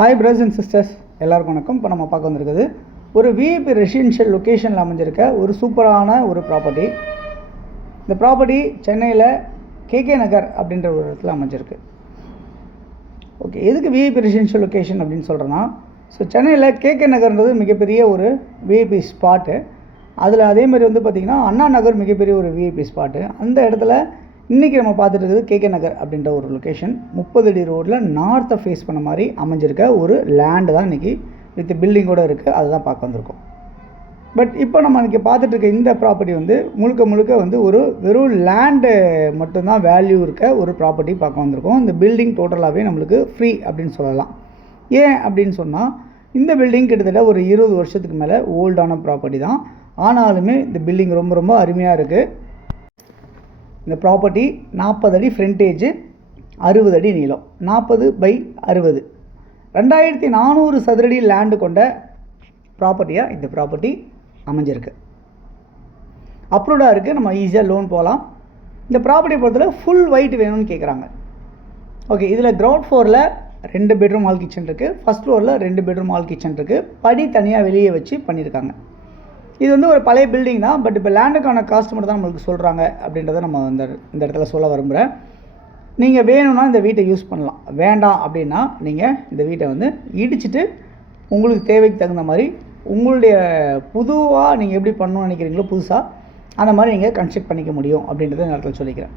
Hi brothers and sisters, எல்லாருக்கும் வணக்கம். இப்போ நம்ம பார்க்க வந்திருக்குது ஒரு விஐபி ரெசிடென்ஷியல் லொக்கேஷனில் அமைஞ்சிருக்க ஒரு சூப்பரான ஒரு ப்ராப்பர்ட்டி. இந்த ப்ராப்பர்ட்டி சென்னையில் கேகே நகர் அப்படின்ற ஒரு இடத்துல அமைஞ்சிருக்கு. ஓகே, எதுக்கு விஐபி ரெசிடென்ஷியல் லொக்கேஷன் அப்படின்னு சொல்கிறேன்னா, ஸோ சென்னையில் கேகே நகர்ன்றது மிகப்பெரிய ஒரு விஐபி ஸ்பாட்டு. அதில் அதேமாதிரி வந்து பார்த்திங்கன்னா அண்ணா நகர் மிகப்பெரிய ஒரு விஐபி ஸ்பாட்டு. அந்த இடத்துல இன்றைக்கி நம்ம பார்த்துட்டு இருக்குது கேகே நகர் அப்படின்ற ஒரு லொக்கேஷன். 30 அடி ரோடில் நார்த்தை ஃபேஸ் பண்ண மாதிரி அமைஞ்சிருக்க ஒரு லேண்டு தான் இன்றைக்கி வித் பில்டிங்கோடு இருக்குது. அதுதான் பார்க்க வந்திருக்கோம். பட் இப்போ நம்ம இன்றைக்கி பார்த்துட்டு இருக்க இந்த ப்ராப்பர்ட்டி வந்து முழுக்க வந்து ஒரு வெறும் லேண்டு மட்டும்தான் வேல்யூ இருக்க ஒரு ப்ராப்பர்ட்டி பார்க்க வந்திருக்கோம். இந்த பில்டிங் டோட்டலாகவே நம்மளுக்கு ஃப்ரீ அப்படின்னு சொல்லலாம். ஏன் அப்படின்னு சொன்னால், இந்த பில்டிங் கிட்டத்தட்ட ஒரு 20 வருஷத்துக்கு மேலே ஓல்டான ப்ராப்பர்ட்டி தான். ஆனாலுமே இந்த பில்டிங் ரொம்ப அருமையாக இருக்குது. இந்த ப்ராப்பர்ட்டி 40 அடி ஃப்ரண்டேஜு, 60 அடி நீளம், 40/60, 2400 சதுரடி லேண்டு கொண்ட ப்ராப்பர்ட்டியாக இந்த ப்ராப்பர்ட்டி அமைஞ்சிருக்கு. அப்ரூவ்டாக இருக்குது. நம்ம ஈஸியாக லோன் போகலாம். இந்த ப்ராப்பர்ட்டியை பொறுத்தவரை ஃபுல் ஒயிட் வேணும்னு கேட்குறாங்க. ஓகே, இதில் கிரவுண்ட் ஃப்ளோரில் 2 பெட்ரூம் ஹால் கிச்சன் இருக்குது. ஃபஸ்ட் ஃப்ளோரில் 2 பெட்ரூம் ஹால் கிச்சன் இருக்குது. படி தனியாக வெளியே வச்சு பண்ணியிருக்காங்க. இது வந்து ஒரு பழைய பில்டிங் தான். பட் இப்போ லேண்டுக்கான காஸ்ட் மட்டும் தான் நம்மளுக்கு சொல்கிறாங்க அப்படின்றத நம்ம இந்த இடத்துல சொல்ல விரும்புகிறேன். நீங்கள் வேணும்னா இந்த வீட்டை யூஸ் பண்ணலாம். வேண்டாம் அப்படின்னா நீங்கள் இந்த வீட்டை வந்து இடிச்சிட்டு உங்களுக்கு தேவைக்கு தகுந்த மாதிரி உங்களுடைய புதுவாக நீங்கள் எப்படி பண்ணணும்னு நினைக்கிறீங்களோ புதுசாக அந்த மாதிரி நீங்கள் கன்ஸ்ட்ரக்ட் பண்ணிக்க முடியும் அப்படின்றத இந்த இடத்துல சொல்லிக்கிறேன்.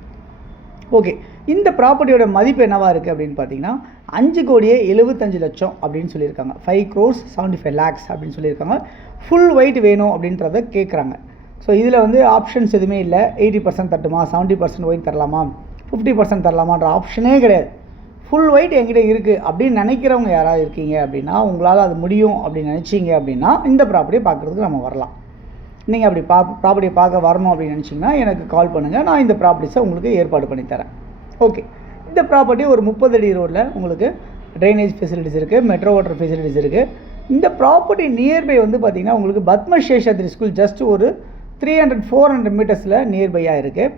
ஓகே, இந்த ப்ராப்பர்ட்டியோட மதிப்பு என்னவாக இருக்குது அப்படின்னு பார்த்தீங்கன்னா 5,75,00,000 அப்படின்னு சொல்லியிருக்காங்க. 5,75,00,000 அப்படின்னு சொல்லியிருக்காங்க. ஃபுல் ஒயிட் வேணும் அப்படின்றத கேட்குறாங்க. ஸோ இதில் வந்து ஆப்ஷன்ஸ் எதுவுமே இல்லை. 80% தட்டுமா, 70% ஒயிட் தரலாமா, 50% தரலாமான்ற ஆப்ஷனே கிடையாது. ஃபுல் ஒயிட் என்கிட்ட இருக்குது அப்படின்னு நினைக்கிறவங்க யாராவது இருக்கீங்க அப்படின்னா, உங்களால் அது முடியும் அப்படின்னு நினச்சிங்க அப்படின்னா இந்த ப்ராப்பர்ட்டியை பார்க்குறதுக்கு நம்ம வரலாம். நீங்கள் அப்படி ப்ராப்பர்ட்டியை பார்க்க வரணும் அப்படின்னு நினச்சிங்கன்னா எனக்கு கால் பண்ணுங்கள். நான் இந்த ப்ராப்பர்ட்டிஸை உங்களுக்கு ஏற்பாடு பண்ணித்தரேன். ஓகே, இந்த ப்ராப்பர்ட்டி ஒரு 30 அடி ரோடில் உங்களுக்கு ட்ரைனேஜ் ஃபெசிலிட்டிஸ் இருக்குது, மெட்ரோ வாட்டர் ஃபெசிலிட்டிஸ் இருக்குது. இந்த ப்ராப்பர்ட்டி நியர்பை வந்து பார்த்திங்கன்னா உங்களுக்கு பத்ம சேஷாத்ரி ஸ்கூல் ஜஸ்ட் ஒரு 300-400 மீட்டர்ஸில் நியர்பையாக இருக்குது.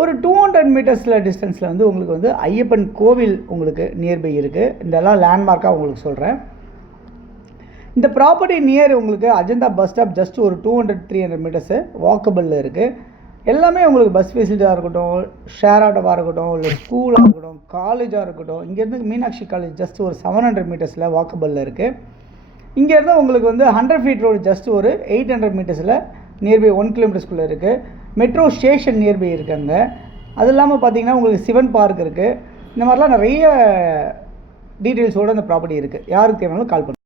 ஒரு 200 மீட்டர்ஸில் டிஸ்டன்ஸில் வந்து உங்களுக்கு வந்து ஐயப்பன் கோவில் உங்களுக்கு நியர்பை இருக்குது. இதெல்லாம் லேண்ட்மார்க்காக உங்களுக்கு சொல்கிறேன். இந்த ப்ராப்பர்ட்டி நியர் உங்களுக்கு அஜந்தா பஸ் ஸ்டாப் ஜஸ்ட் ஒரு 200-300 மீட்டர்ஸு வாக்கபிளில் இருக்குது. எல்லாமே உங்களுக்கு பஸ் ஃபெசிலிட்டியாக இருக்கட்டும், ஷேர் ஆட்டோவாக இருக்கட்டும், இல்லை ஸ்கூலாக இருக்கட்டும், காலேஜாக இருக்கட்டும். இங்கேருந்து மீனாட்சி காலேஜ் ஜஸ்ட் ஒரு 700 மீட்டர்ஸில் வாக்கபிளில் இருக்குது. இங்கேருந்து உங்களுக்கு வந்து 100 ஃபீட் ரோடு ஜஸ்ட் ஒரு 800 மீட்டர்ஸில் நியர்பை 1 கிலோமீட்டர்ஸ்குள்ளே இருக்குது. மெட்ரோ ஸ்டேஷன் நியர்பை இருக்குங்க. அது இல்லாமல் பார்த்தீங்கன்னா உங்களுக்கு சிவன் பார்க் இருக்குது. இந்த மாதிரிலாம் நிறைய டீட்டெயில்ஸோடு அந்த ப்ராப்பர்ட்டி இருக்குது. யாருக்கு தேவையானாலும் கால் பண்ணுங்கள்.